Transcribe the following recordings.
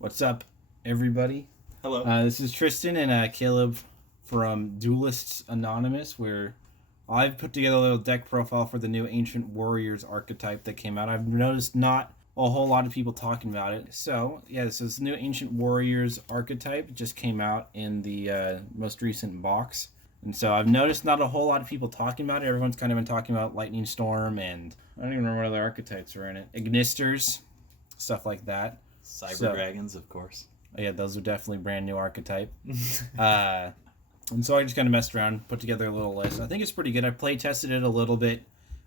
What's up, everybody? Hello. This is Tristan and Caleb from Duelists Anonymous, where I've put together a little deck profile for the new Ancient Warriors archetype that came out. I've noticed not a whole lot of people talking about it. So, yeah, this is the new Ancient Warriors archetype. It just came out in the most recent box. And so I've noticed not a whole lot of people talking about it. Everyone's kind of been talking about Lightning Storm and I don't even remember what other archetypes are in it. Ignisters, stuff like that. Cyber Dragons, of course. Yeah, those are definitely brand new archetype. And so I just kind of messed around, put together a little list. I think it's pretty good. I play tested it a little bit.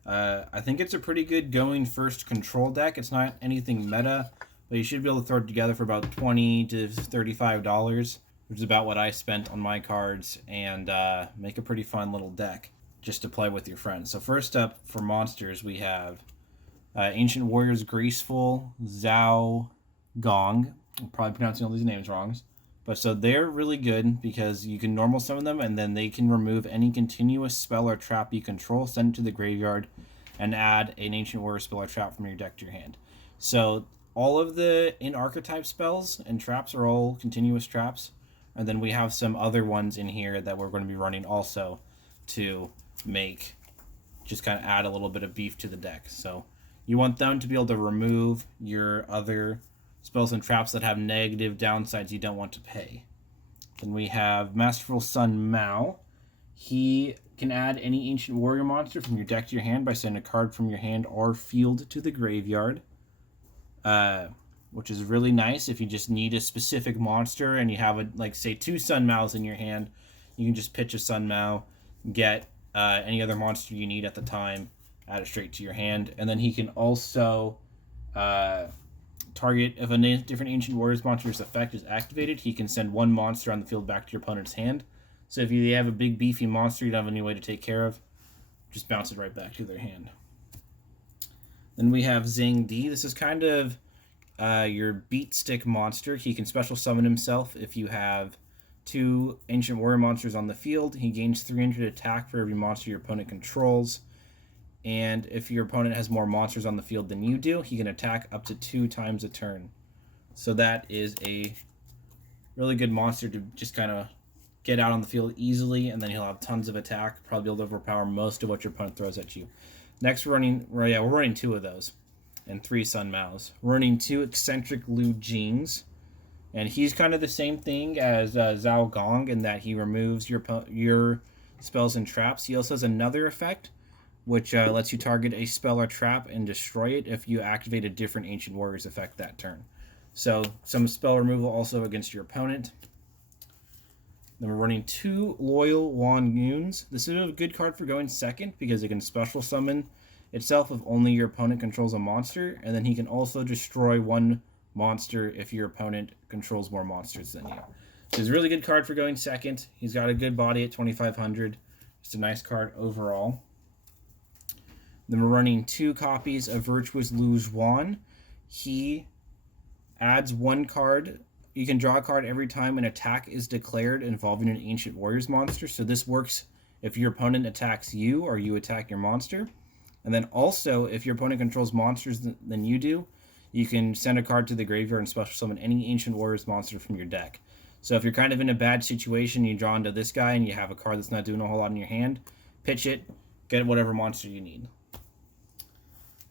I think it's a pretty good going first control deck. It's not anything meta, but you should be able to throw it together for about $20 to $35, which is about what I spent on my cards, and make a pretty fun little deck just to play with your friends. So first up for monsters, we have Ancient Warriors Graceful Zhao Gong. I'm probably pronouncing all these names wrong. But so they're really good because you can normal summon them and then they can remove any continuous spell or trap you control, send it to the graveyard, and add an Ancient Warrior spell or trap from your deck to your hand. So all of the in-archetype spells and traps are all continuous traps. And then we have some other ones in here that we're going to be running also to make, just kind of add a little bit of beef to the deck. So you want them to be able to remove your other spells and traps that have negative downsides you don't want to pay. Then we have Masterful Sun Mao. He can add any Ancient Warrior monster from your deck to your hand by sending a card from your hand or field to the graveyard, which is really nice if you just need a specific monster and you have, like, say, 2 Sun Maos in your hand. You can just pitch a Sun Mao, get any other monster you need at the time, add it straight to your hand, and then he can also target, if a different Ancient Warriors monster's effect is activated, he can send one monster on the field back to your opponent's hand. So if you have a big beefy monster you don't have any way to take care of, just bounce it right back to their hand. Then we have Zhang Di. This is kind of your beat stick monster. He can special summon himself if you have 2 Ancient Warrior monsters on the field. He gains 300 attack for every monster your opponent controls. And if your opponent has more monsters on the field than you do, he can attack up to 2 times a turn. So that is a really good monster to just kind of get out on the field easily, and then he'll have tons of attack, probably be able to overpower most of what your opponent throws at you. Next, we're running 2 of those, and 3 Sun Maos. We're running 2 Eccentric Lu Jings, and he's kind of the same thing as Zhao Gong in that he removes your spells and traps. He also has another effect, which lets you target a spell or trap and destroy it if you activate a different Ancient Warriors effect that turn. So some spell removal also against your opponent. Then we're running 2 Loyal Wan Yoons. This is a good card for going second because it can special summon itself if only your opponent controls a monster, and then he can also destroy 1 monster if your opponent controls more monsters than you. So it's a really good card for going second. He's got a good body at 2,500. Just a nice card overall. Then we're running 2 copies of Virtuous Lu Zhuan. He adds 1 card. You can draw a card every time an attack is declared involving an Ancient Warriors monster. So this works if your opponent attacks you or you attack your monster. And then also, if your opponent controls monsters than you do, you can send a card to the graveyard and special summon any Ancient Warriors monster from your deck. So if you're kind of in a bad situation, you draw into this guy and you have a card that's not doing a whole lot in your hand, pitch it, get whatever monster you need.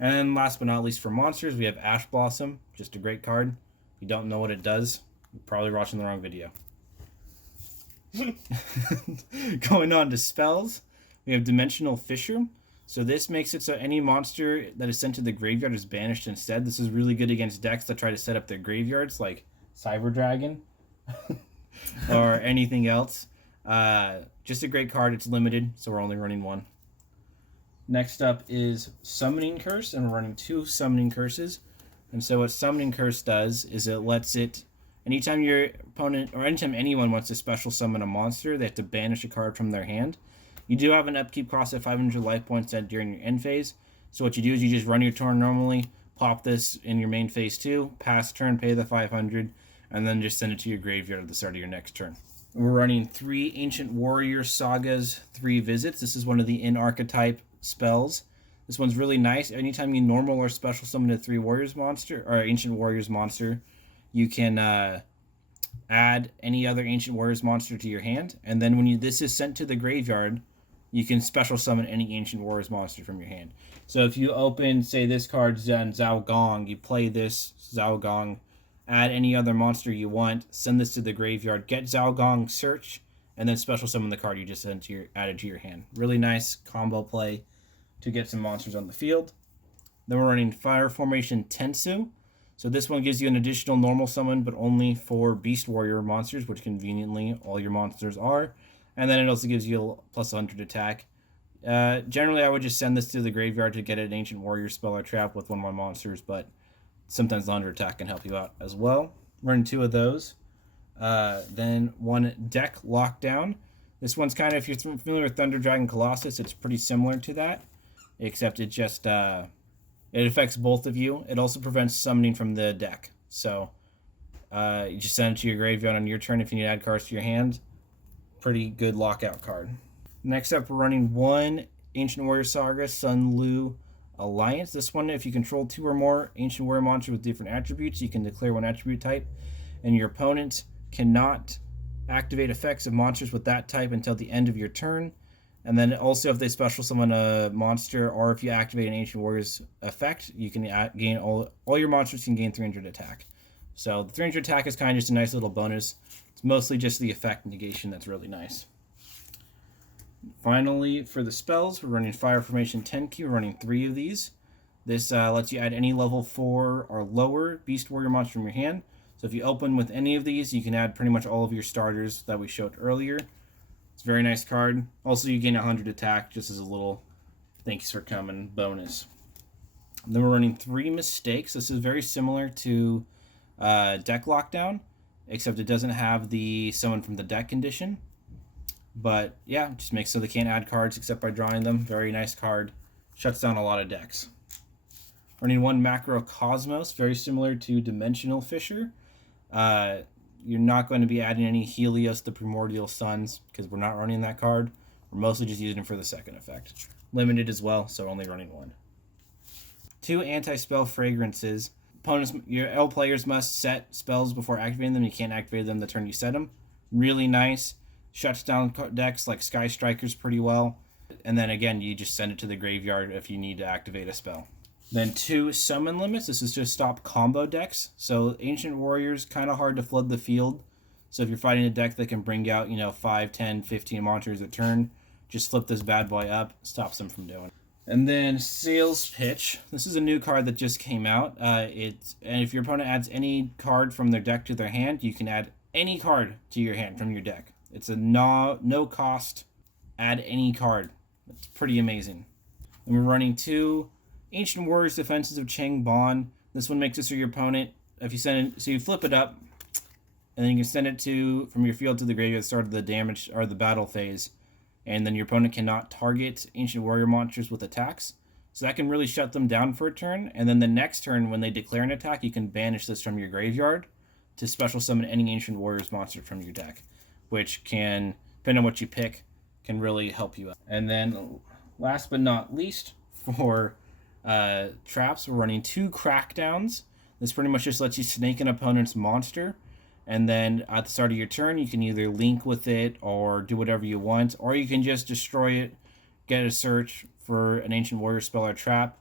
And then last but not least for monsters, we have Ash Blossom. Just a great card. If you don't know what it does, you're probably watching the wrong video. Going on to spells, we have Dimensional Fissure. So this makes it so any monster that is sent to the graveyard is banished instead. This is really good against decks that try to set up their graveyards, like Cyber Dragon or anything else. Just a great card. It's limited, so we're only running 1. Next up is Summoning Curse, and we're running 2 Summoning Curses. And so what Summoning Curse does is it lets it, anytime your opponent, or anytime anyone wants to special summon a monster, they have to banish a card from their hand. You do have an upkeep cost of 500 life points during your end phase. So what you do is you just run your turn normally, pop this in your main phase 2, pass turn, pay the 500, and then just send it to your graveyard at the start of your next turn. We're running 3 Ancient Warrior Sagas, 3 Visits. This is one of the in-archetype spells. This one's really nice. Anytime you normal or special summon a 3 Warriors monster, or Ancient Warriors monster, you can add any other Ancient Warriors monster to your hand, and then when this is sent to the graveyard, you can special summon any Ancient Warriors monster from your hand. So if you open, say, this card, Zhao Gong, you play this Zhao Gong, add any other monster you want, send this to the graveyard, get Zhao Gong, search, and then special summon the card you just added to your hand. Really nice combo play to get some monsters on the field. Then we're running Fire Formation Tensu. So this one gives you an additional normal summon, but only for Beast Warrior monsters, which conveniently all your monsters are. And then it also gives you a plus 100 attack. Generally, I would just send this to the graveyard to get an Ancient Warrior spell or trap with one of my monsters, but sometimes the 100 attack can help you out as well. Run 2 of those. Then 1 Deck Lockdown. This one's kind of, if you're familiar with Thunder Dragon Colossus, it's pretty similar to that, except it just it affects both of you. It also prevents summoning from the deck. So you just send it to your graveyard on your turn if you need to add cards to your hand. Pretty good lockout card. Next up, we're running 1 Ancient Warrior Saga Sun Lu Alliance. This one, if you control 2 or more Ancient Warrior monsters with different attributes, you can declare 1 attribute type, and your opponent cannot activate effects of monsters with that type until the end of your turn. And then also, if they special summon a monster, or if you activate an Ancient Warriors effect, you can gain all your monsters can gain 300 attack. So the 300 attack is kind of just a nice little bonus. It's mostly just the effect negation that's really nice. Finally, for the spells, we're running Fire Formation Tenki. We're running 3 of these. This lets you add any level 4 or lower Beast Warrior monster from your hand. So if you open with any of these, you can add pretty much all of your starters that we showed earlier. It's a very nice card. Also, you gain 100 attack just as a little thanks for coming bonus. And then we're running 3 Mistakes. This is very similar to Deck Lockdown, except it doesn't have the summon from the deck condition. But yeah, just makes so they can't add cards except by drawing them. Very nice card. Shuts down a lot of decks. Running 1 Macro Cosmos, very similar to Dimensional Fissure. You're not going to be adding any Helios, the Primordial Suns, because we're not running that card. We're mostly just using it for the second effect. Limited as well, so only running 1. 2 Anti-Spell Fragrances. Your L players must set spells before activating them. You can't activate them the turn you set them. Really nice. Shuts down decks like Sky Strikers pretty well. And then again, you just send it to the graveyard if you need to activate a spell. Then 2 Summon Limits. This is just stop combo decks. So Ancient Warriors, kind of hard to flood the field. So if you're fighting a deck that can bring out, 5, 10, 15 monsters a turn, just flip this bad boy up, stops them from doing it. And then Sales Pitch. This is a new card that just came out. And if your opponent adds any card from their deck to their hand, you can add any card to your hand from your deck. It's a no cost, add any card. It's pretty amazing. And we're running 2 Ancient Warriors Defenses of Chang Bon. This one makes it so your opponent, if you send it, so you flip it up, and then you can send it from your field to the graveyard at the start of the damage or the battle phase, and then your opponent cannot target Ancient Warrior monsters with attacks. So that can really shut them down for a turn, and then the next turn when they declare an attack, you can banish this from your graveyard to special summon any Ancient Warriors monster from your deck, which can, depending on what you pick, can really help you out. And then last but not least, for traps, we're running 2 Crackdowns. This pretty much just lets you snake an opponent's monster, and then at the start of your turn, you can either link with it or do whatever you want, or you can just destroy it, get a search for an Ancient Warrior spell or trap,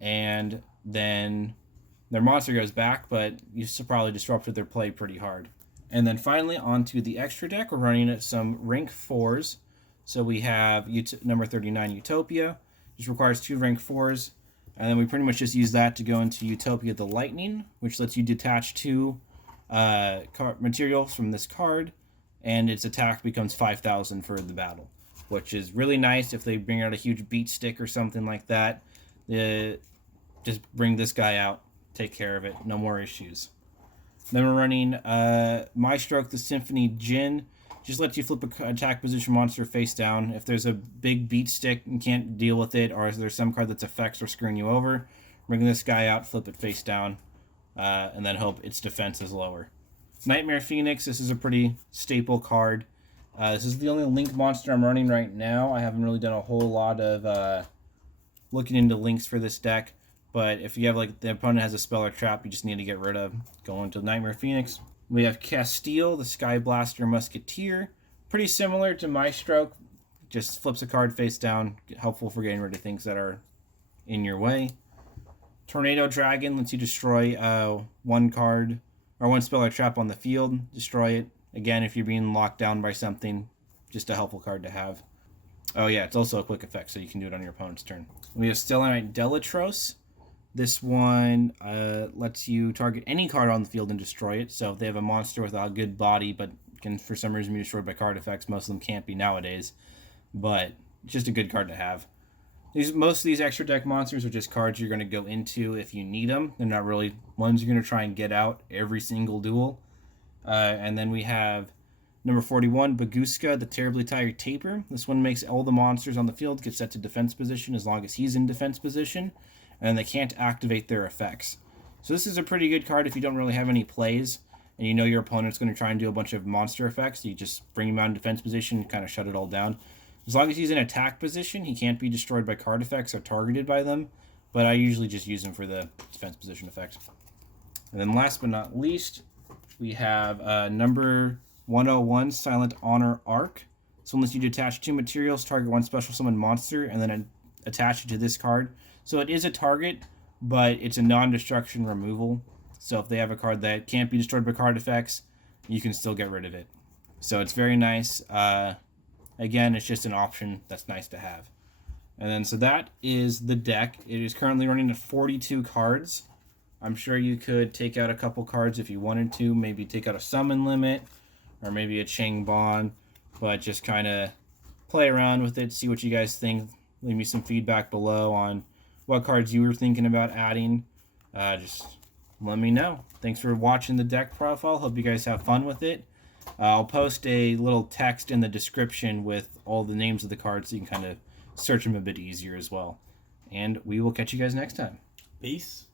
and then their monster goes back, but you probably disrupted their play pretty hard. And then finally, onto the extra deck, we're running some rank 4s. So we have number 39, Utopia. This requires 2 rank 4s. And then we pretty much just use that to go into Utopia the Lightning, which lets you detach 2 materials from this card, and its attack becomes 5,000 for the battle, which is really nice if they bring out a huge beat stick or something like that. Just bring this guy out, take care of it, no more issues. Then we're running My Stroke the Symphony Djinn. Just lets you flip a attack position monster face down. If there's a big beat stick and can't deal with it, or if there's some card that's effects or screwing you over, bring this guy out, flip it face down, and then hope its defense is lower. Nightmare Phoenix, this is a pretty staple card. This is the only link monster I'm running right now. I haven't really done a whole lot of looking into links for this deck, but if you have like the opponent has a spell or trap you just need to get rid of, go into Nightmare Phoenix. We have Castile, the Sky Blaster Musketeer. Pretty similar to Maestro, just flips a card face down, helpful for getting rid of things that are in your way. Tornado Dragon lets you destroy one card or one spell or trap on the field, destroy it. Again, if you're being locked down by something, just a helpful card to have. Oh yeah, it's also a quick effect, so you can do it on your opponent's turn. We have Stellarknight Delatros. This one lets you target any card on the field and destroy it. So if they have a monster with a good body, but can for some reason be destroyed by card effects, most of them can't be nowadays. But it's just a good card to have. Most of these extra deck monsters are just cards you're going to go into if you need them. They're not really ones you're going to try and get out every single duel. And then we have number 41, Baguska, the Terribly Tired Taper. This one makes all the monsters on the field get set to defense position as long as he's in defense position, and they can't activate their effects. So this is a pretty good card if you don't really have any plays, and you know your opponent's going to try and do a bunch of monster effects. You just bring him out in defense position and kind of shut it all down. As long as he's in attack position, he can't be destroyed by card effects or targeted by them, but I usually just use him for the defense position effect. And then last but not least, we have number 101, Silent Honor Arc. So unless you detach 2 materials, target 1 special summon monster, and then attach it to this card. So it is a target, but it's a non-destruction removal. So if they have a card that can't be destroyed by card effects, you can still get rid of it. So it's very nice. Again, it's just an option that's nice to have. And then so that is the deck. It is currently running at 42 cards. I'm sure you could take out a couple cards if you wanted to. Maybe take out a summon limit, or maybe a Chang Bon, but just kind of play around with it, see what you guys think. Leave me some feedback below on what cards you were thinking about adding. Just let me know. Thanks for watching the deck profile. Hope you guys have fun with it. I'll post a little text in the description with all the names of the cards so you can kind of search them a bit easier as well. And we will catch you guys next time. Peace.